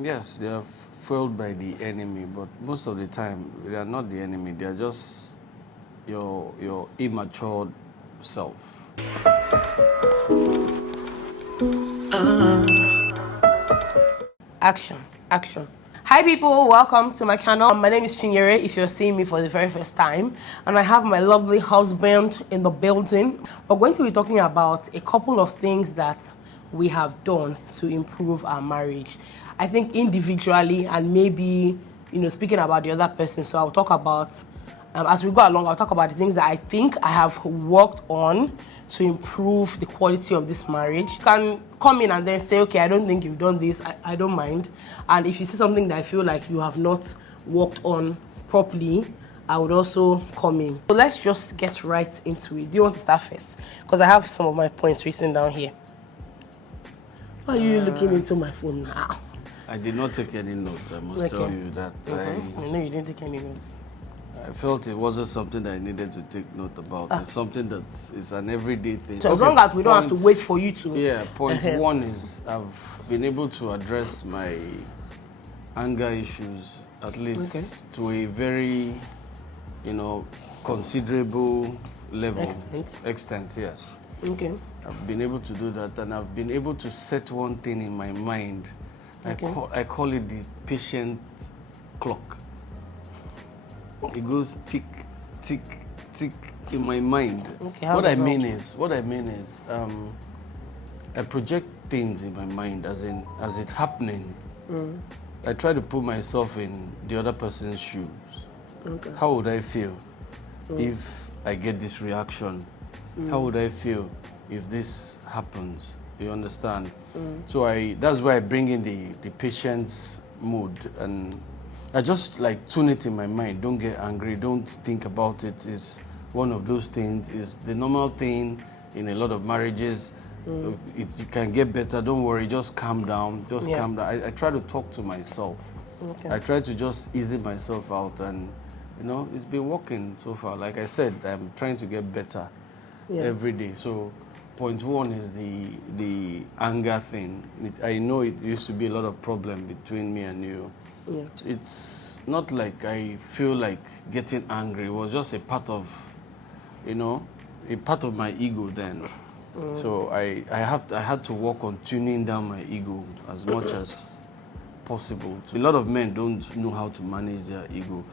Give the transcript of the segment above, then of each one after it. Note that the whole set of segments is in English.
Yes, they are fueled by the enemy, but most of the time they are not the enemy. They are just your immature self. Action. Hi people, welcome to my channel. My name is Chinyere if you're seeing me for the very first time, and I have my lovely husband in the building. We're going to be talking about a couple of things that we have done to improve our marriage. I think individually and maybe, speaking about the other person. So I'll talk about, as we go along, I'll talk about the things that I think I have worked on to improve the quality of this marriage. You can come in and then say, okay, I don't think you've done this, I don't mind. And if you see something that I feel like you have not worked on properly, I would also come in. So let's just get right into it. Do you want to start first? Because I have some of my points written down here. Why are you looking into my phone now? I did not take any notes, I must tell you that. I know you didn't take any notes. I felt it wasn't something that I needed to take note about. It's something that is an everyday thing. So as long as we don't have to wait for you to... Yeah, point one is I've been able to address my anger issues, at least to a very, considerable level. Extent, yes. Okay. I've been able to do that, and I've been able to set one thing in my mind. I call it the patient clock. It goes tick, tick, tick in my mind. Okay, what I mean is, I project things in my mind as it's happening. I try to put myself in the other person's shoes. Okay. How would I feel if I get this reaction? How would I feel if this happens? You understand? So that's why I bring in the patient's mood, and I just tune it in my mind. Don't get angry. Don't think about it. It's one of those things. It's the normal thing in a lot of marriages. You can get better. Don't worry. Just calm down. Calm down. I try to talk to myself. Okay. I try to just ease myself out, and it's been working so far. Like I said, I'm trying to get better every day. So point one is the anger thing. I know it used to be a lot of problem between me and you. Yeah. It's not like I feel like getting angry. It was just a part of, a part of my ego then. So I had to work on tuning down my ego as much as possible. A lot of men don't know how to manage their ego.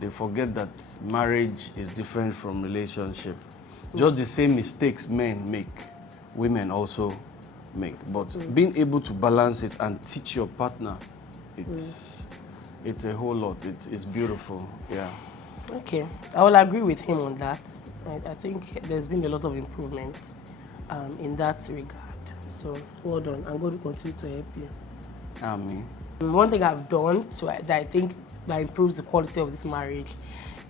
They forget that marriage is different from relationship. Just the same mistakes men make, women also make. But being able to balance it and teach your partner, it's a whole lot. It's beautiful, yeah. Okay, I will agree with him on that. I think there's been a lot of improvement in that regard. So, well done. I'm going to continue to help you. Amen. One thing I've done that I think that improves the quality of this marriage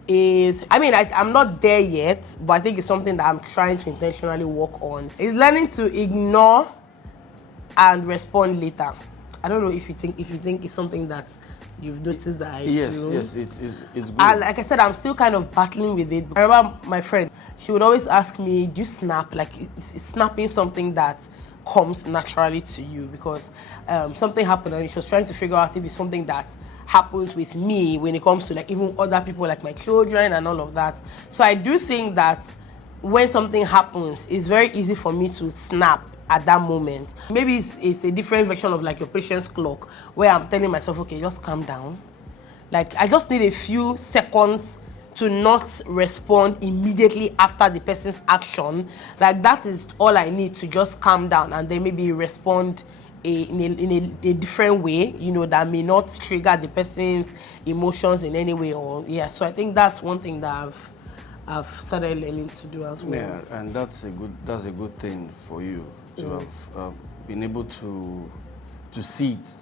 is, I'm not there yet, but I think it's something that I'm trying to intentionally work on, is learning to ignore and respond later. I don't know if you think it's something that you've noticed that I do. Yes, it's good. And like I said, I'm still kind of battling with it. I remember my friend, she would always ask me, do you snap? Like, is snapping something that comes naturally to you? Because something happened and she was trying to figure out if it's something that happens with me when it comes to even other people, like my children and all of that. So I do think that when something happens, it's very easy for me to snap at that moment. Maybe it's a different version of your patience clock, where I'm telling myself, okay, just calm down. I just need a few seconds to not respond immediately after the person's action. That is all I need to just calm down, and then maybe respond in a different way, that may not trigger the person's emotions in any way. So I think that's one thing that I've started learning to do as well. Yeah, and that's a good thing for you to have been able to see it.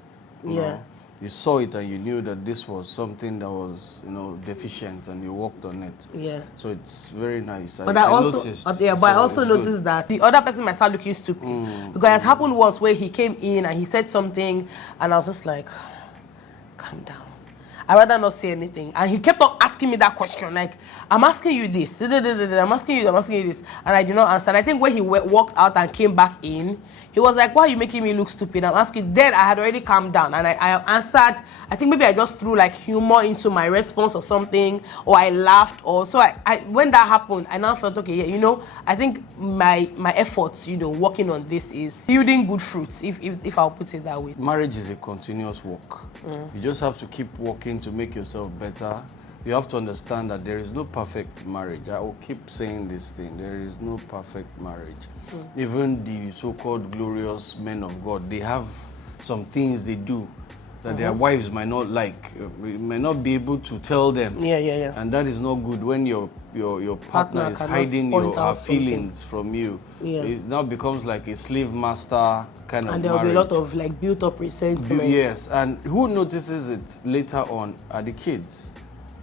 You know? You saw it and you knew that this was something that was deficient, and you worked on it. Yeah. So it's very nice. But I also noticed that the other person might start looking stupid, because it happened once where he came in and he said something, and I was just like, calm down. I'd rather not say anything, and he kept on asking asking me that question. Like, I'm asking you this. I'm asking you this. And I did not answer. And I think when he walked out and came back in, he was like, why are you making me look stupid? I'm asking. Then I had already calmed down. And I answered. I think maybe I just threw like humor into my response or something. Or I laughed. Or so when that happened, I now felt, okay, yeah, you know, I think my efforts, you know, working on this is yielding good fruits, if I'll put it that way. Marriage is a continuous work. You just have to keep working to make yourself better. You have to understand that there is no perfect marriage. I will keep saying this thing. There is no perfect marriage. Even the so-called glorious men of God, they have some things they do that their wives might not like, may not be able to tell them. Yeah. And that is not good when your partner is hiding your feelings from you. Yeah. It now becomes like a slave master kind of marriage. And there will be a lot of like built up resentment. Yes, and who notices it later on are the kids.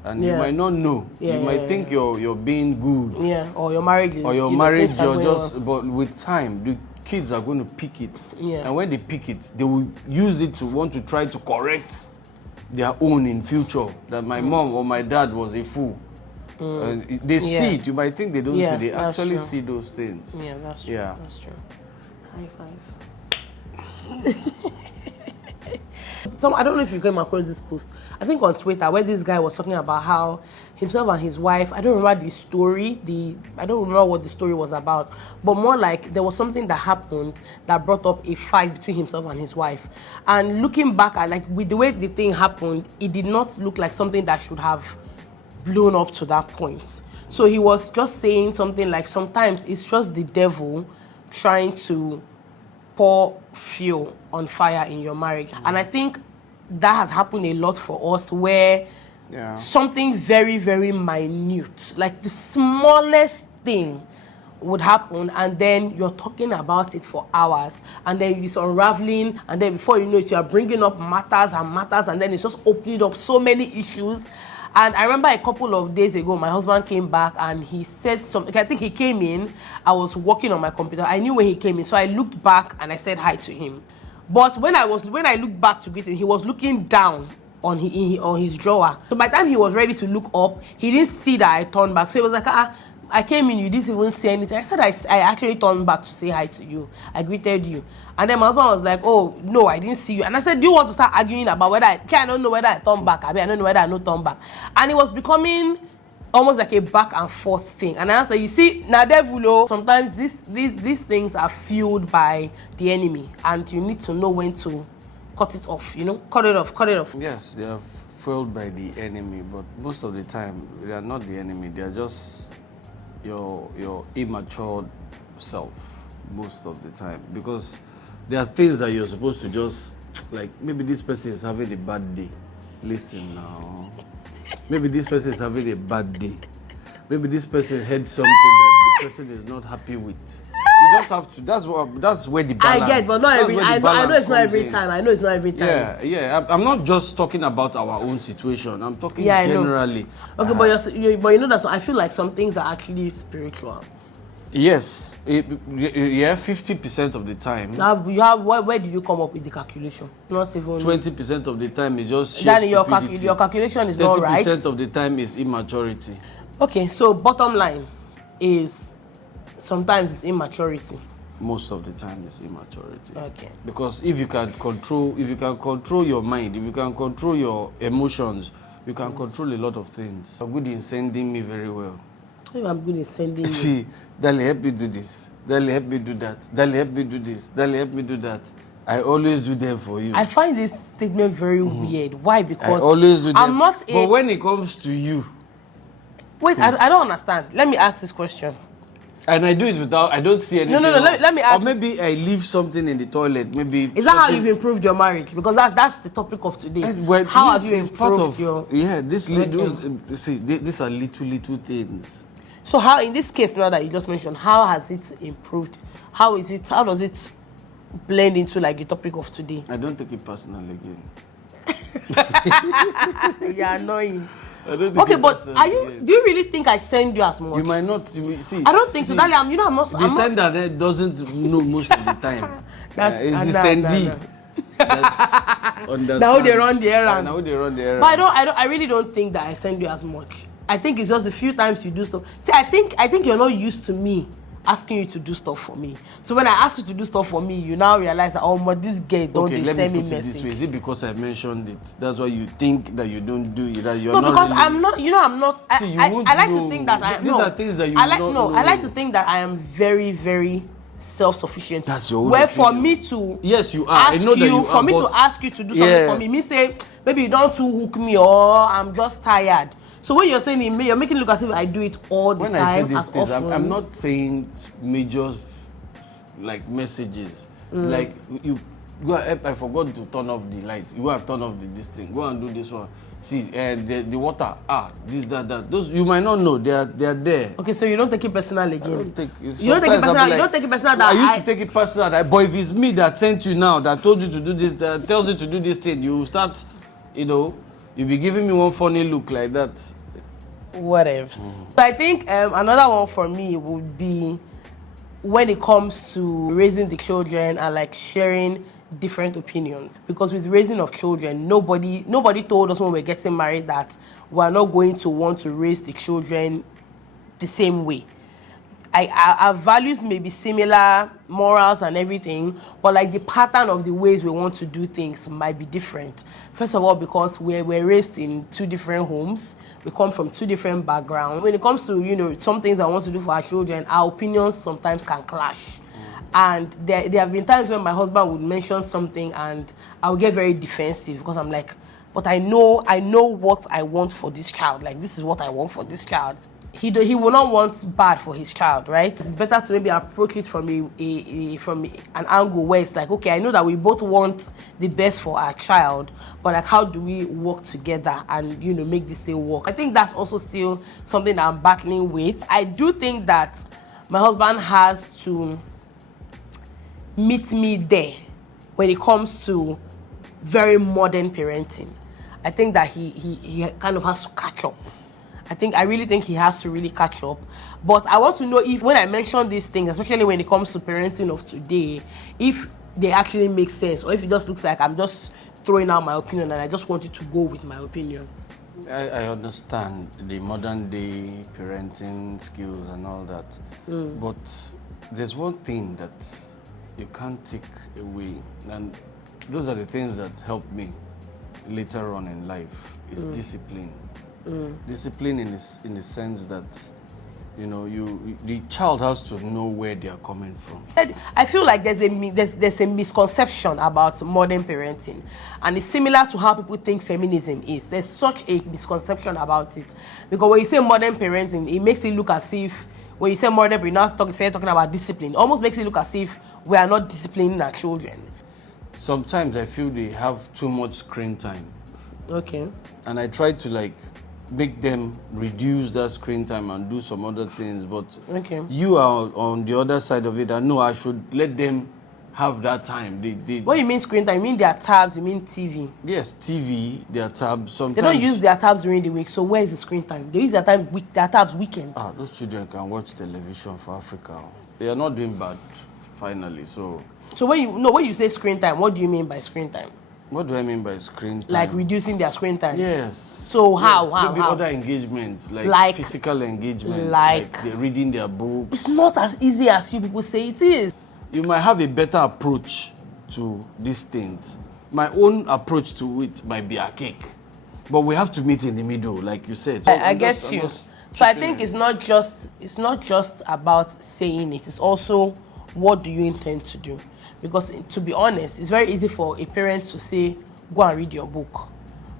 And you might not know. You might think you're being good. Yeah, or your marriage is... Or your marriage, you're just... But with time, the kids are going to pick it. Yeah. And when they pick it, they will use it to want to try to correct their own in future. That my mom or my dad was a fool. They see it. You might think they don't see. They actually see those things. Yeah, that's true. Yeah. That's true. High five. I don't know if you came across this post. I think on Twitter, where this guy was talking about how himself and his wife, I don't remember the story, I don't remember what the story was about, but more like there was something that happened that brought up a fight between himself and his wife. And looking back at, like, with the way the thing happened, it did not look like something that should have blown up to that point. So he was just saying something like, sometimes it's just the devil trying to pour fuel on fire in your marriage. And I think that has happened a lot for us, where something very, very minute, like the smallest thing would happen, and then you're talking about it for hours, and then it's unraveling, and then before you know it, you're bringing up matters, and then it's just opening up so many issues. And I remember a couple of days ago, my husband came back and he said something. I think he came in, I was working on my computer. I knew when he came in, so I looked back and I said hi to him. But when I looked back to greet him, he was looking down on his drawer. So by the time he was ready to look up, he didn't see that I turned back. So he was like, I came in, you didn't even say anything. I said, I actually turned back to say hi to you. I greeted you. And then my husband was like, oh, no, I didn't see you. And I said, do you want to start arguing about whether I don't know whether I turned back? I don't know whether I no turn back. And it was becoming almost like a back and forth thing. And I said, you see, now devil, sometimes these things are fueled by the enemy. And you need to know when to cut it off, cut it off. Yes, they are fueled by the enemy, but most of the time, they are not the enemy. They are just your immature self most of the time, because there are things that you're supposed to just, like, maybe this person is having a bad day. Listen now. Maybe this person is having a bad day. Maybe this person heard something that the person is not happy with. You just have to. That's where the balance. I get, but not every. I know it's not every time. I know it's not every time. Yeah. I'm not just talking about our own situation. I'm talking generally. Okay, but you know that. So I feel like some things are actually spiritual. Yes, 50% of the time. Now you have. Where do you come up with the calculation? Not even 20% of the time is just sheer stupidity. Your calculation is not right. 30% of the time is immaturity. Okay, so bottom line is sometimes it's immaturity. Most of the time it's immaturity. Okay. Because if you can control your mind, if you can control your emotions, you can control a lot of things. You're good in sending me very well. If I'm good in sending you. See, Dali, help me do this. Dali, help me do that. Dali, help me do this. Dali, help me do that. I always do them for you. I find this statement very weird. Why? Because I always do them. I'm not But when it comes to you... Wait, I don't understand. Let me ask this question. And I do it without, I don't see anything. No. Let me ask. Or maybe I leave something in the toilet. Maybe. Is that how you've improved your marriage? Because that's the topic of today. Well, how have you improved your? Yeah, these are little things. So how, in this case now that you just mentioned, how has it improved? How does it blend into like the topic of today? I don't take it personal again. You're annoying. Okay, but do you really think I send you as much? You might not. See, I don't think so. Darling, I'm not. The sender doesn't know most of the time. It's the sendee. That's now they run the errand. Now they run the errand. But I really don't think that I send you as much. I think it's just a few times you do stuff. See, I think you're not used to me asking you to do stuff for me. So when I ask you to do stuff for me, you now realize that, oh, but this girl don't Okay, let send me me put it message. this way. Is it because I mentioned it? That's why you think that you don't do it, that you're No, not because really... I'm not, I'm not, See, you I won't like know. to think that I... These no, are things that you I like, will not no, know. I like to think that I am very, very self-sufficient. That's your own Where opinion. for me to... Yes, you are. Ask I know that you for are, me to but... ask you to do something for me, me say, maybe you don't too hook me or I'm just tired. So when you're saying it, you're making it look as if I do it all the When time, I say these as things, often. I'm not saying major, like, messages. Like, you go, I forgot to turn off the light. You go and turn off this thing. Go and do this one. See, the water, this, that. Those, you might not know. They are there. Okay, so you don't take it personal again. I don't take, you don't take it personal. like, you don't take it personal. That I used to take it personal. That, but if it's me that sent you now, that told you to do this, that tells you to do this thing, you start, you'll be giving me one funny look like that. Whatever. So I think another one for me would be when it comes to raising the children and like sharing different opinions. Because with raising of children, nobody told us when we were getting married that we're not going to want to raise the children the same way. Our values may be similar, morals and everything, but like the pattern of the ways we want to do things might be different. First of all, because we're raised in two different homes, we come from two different backgrounds. When it comes to, some things I want to do for our children, our opinions sometimes can clash. And there have been times when my husband would mention something and I would get very defensive because I'm like, but I know what I want for this child. Like, this is what I want for this child. He will not want bad for his child, right? It's better to maybe approach it from an angle where it's like, okay, I know that we both want the best for our child, but like, how do we work together and make this thing work? I think that's also still something that I'm battling with. I do think that my husband has to meet me there when it comes to very modern parenting. I think that he kind of has to catch up. I really think he has to really catch up. But I want to know if, when I mention these things, especially when it comes to parenting of today, if they actually make sense or if it just looks like I'm just throwing out my opinion and I just want you to go with my opinion. I understand the modern day parenting skills and all that. But there's one thing that you can't take away, and those are the things that help me later on in life, is discipline. Discipline in the sense that the child has to know where they are coming from. I feel like there's a misconception about modern parenting, and it's similar to how people think feminism is. There's such a misconception about it, because when you say modern parenting, it makes it look as if, when you say modern parenting, now talking about discipline, it almost makes it look as if we are not disciplining our children. Sometimes I feel they have too much screen time. Okay. And I try to make them reduce that screen time and do some other things, but you are on the other side of it. I know I should let them have that time. What you mean screen time? You mean their tabs? You mean TV? Yes, TV, their tabs. Sometimes they don't use their tabs during the week, so where is the screen time? They use their tabs weekend. Those children can watch television for Africa. They are not doing bad, finally. So when you say screen time, what do you mean by screen time? What do I mean by screen time? Like reducing their screen time? Yes. So how? Maybe other engagements, like physical engagement, like they're reading their books. It's not as easy as you people say it is. You might have a better approach to these things. My own approach to it might be archaic, but we have to meet in the middle, like you said. So I get you. So I think it's not just about saying it. It's also, what do you intend to do? Because to be honest, it's very easy for a parent to say, go and read your book.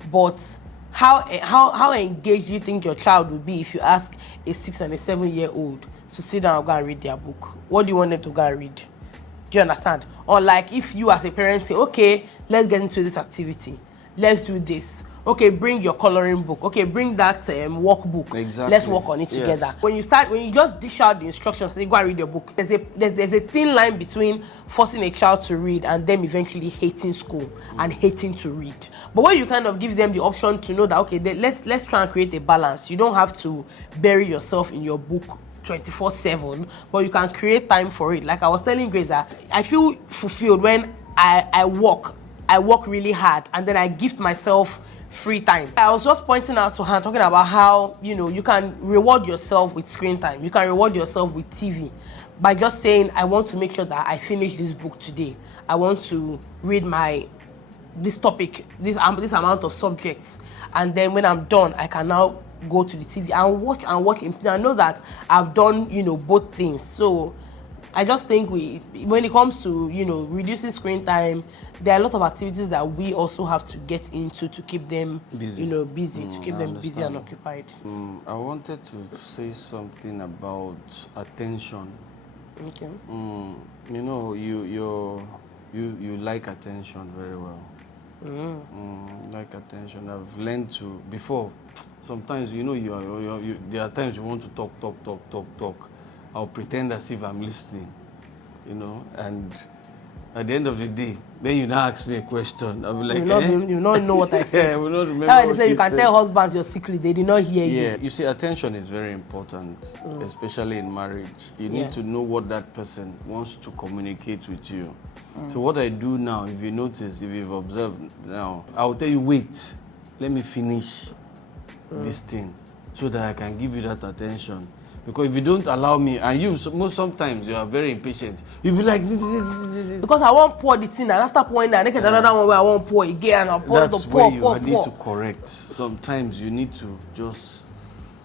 But how engaged do you think your child will be if you ask a 6 and a 7-year-old to sit down and go and read their book? What do you want them to go and read? Do you understand? Or like if you as a parent say, okay, let's get into this activity. Let's do this. Okay, bring your coloring book. Okay, bring that workbook. Exactly. Let's work on it together. When you just dish out the instructions, they go and read your book. There's a thin line between forcing a child to read and them eventually hating school and hating to read. But when you kind of give them the option to know that, okay, let's try and create a balance. You don't have to bury yourself in your book 24/7, but you can create time for it. Like I was telling Grace, I feel fulfilled when I work really hard and then I gift myself free time. I was just pointing out to her, talking about how, you know, you can reward yourself with screen time. You can reward yourself with TV by just saying, I want to make sure that I finish this book today. I want to read this topic, this amount of subjects, and then when I'm done, I can now go to the TV and watch. I know that I've done, you know, both things. So I just think when it comes to, you know, reducing screen time, there are a lot of activities that we also have to get into to keep them busy, you know, to keep them busy and occupied. I wanted to say something about attention. Okay. You know, you like attention very well. Like attention. I've learned to before. Sometimes, you know, there are times you want to talk. I'll pretend as if I'm listening, you know, and at the end of the day, then you now ask me a question. I'll be like, you not know what I said. Yeah, I will not remember. That's why they say you can tell husbands your secret. They did not hear you. Yeah, you see, attention is very important, especially in marriage. You need to know what that person wants to communicate with you. So what I do now, if you notice, if you've observed now, I'll tell you, wait, let me finish this thing so that I can give you that attention. Because if you don't allow me, and sometimes you are very impatient, you'll be like... Because I won't pour the thing, and after pouring that, I get another one where I won't pour again, and I'll pour That's the pour. where you need to correct. Sometimes you need to just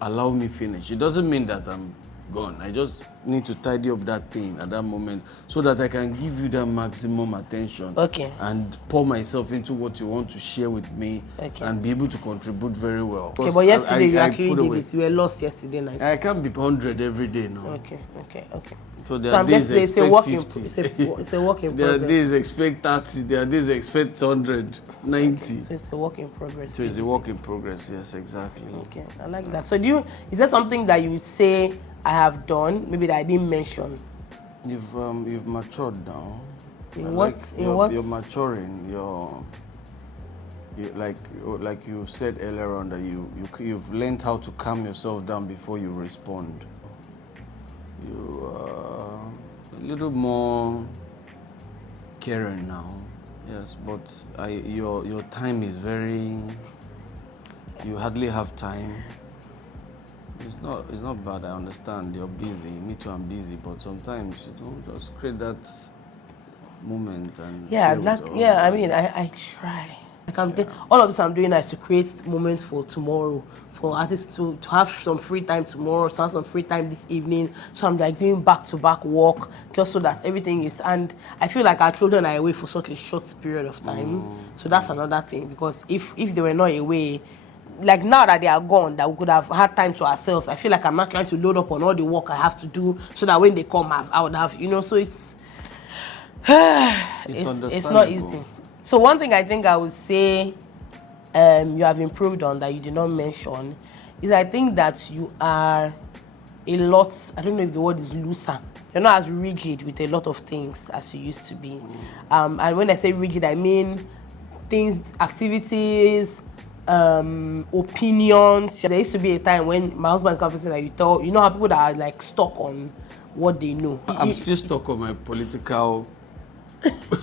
allow me finish. It doesn't mean that I'm gone. I just need to tidy up that thing at that moment so that I can give you that maximum attention. Okay. And pour myself into what you want to share with me and be able to contribute very well. Okay, but yesterday you actually did it. You were lost yesterday night. I can't be 100 every day now. Okay. So there are days expect 50. It's a work in progress. There are days expect 30. There are days expect 100, 90. Okay, so it's a work in progress. So it's a work in progress. Yes, exactly. Okay, I like that. So is there something that you would say I have done, maybe that I didn't mention? You've matured now. You're maturing. Like you said earlier on, that you've learned how to calm yourself down before you respond. You are a little more caring now. Yes, but your time is very. You hardly have time. It's not bad. I understand you're busy. Me too, I'm busy. But sometimes you don't just create that moment and. I mean, I try. All of this I'm doing is to create moments for tomorrow, for artists to have some free time tomorrow, to have some free time this evening. So I'm like doing back-to-back work just so that everything is. And I feel like our children are away for such a short period of time. So that's another thing, because if they were not away, like now that they are gone, that we could have had time to ourselves. I feel like I'm not trying to load up on all the work I have to do so that when they come, I would have, you know. So it's not easy. So one thing I think I would say you have improved on that you did not mention is I think that you are a lot, I don't know if the word is looser. You're not as rigid with a lot of things as you used to be. And when I say rigid, I mean things, activities, opinions. There used to be a time when my husband's conversation that you know how people that are like stuck on what they know. I'm still stuck on my political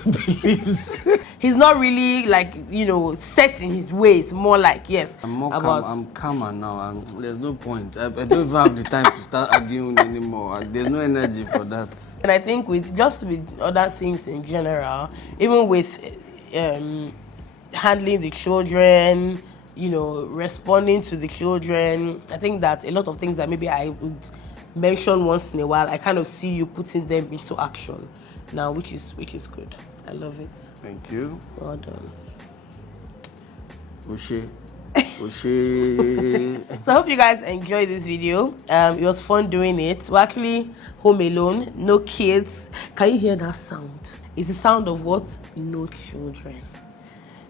beliefs. He's not really like, you know, set in his ways, more like, yes. I'm calmer now. There's no point. I don't even have the time to start arguing anymore. There's no energy for that. And I think with other things in general, even with handling the children, you know, responding to the children, I think that a lot of things that maybe I would mention once in a while, I kind of see you putting them into action now, which is good. I love it. Thank you. Well done. Oshe. So I hope you guys enjoyed this video. It was fun doing it. We're actually home alone, no kids. Can you hear that sound? It's the sound of what? No children.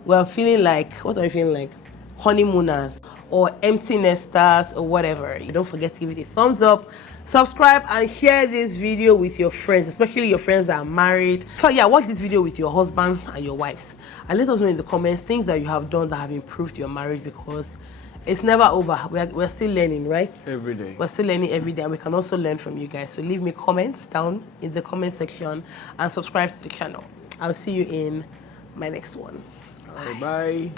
We're feeling like, what are we feeling like? Honeymooners or empty nesters or whatever. Don't forget to give it a thumbs up, subscribe, and share this video with your friends, especially your friends that are married. So yeah, watch this video with your husbands and your wives, and let us know in the comments things that you have done that have improved your marriage, because it's never over. We're still learning, right? Every day. We're still learning every day, and we can also learn from you guys. So leave me comments down in the comment section and subscribe to the channel. I'll see you in my next one. Bye.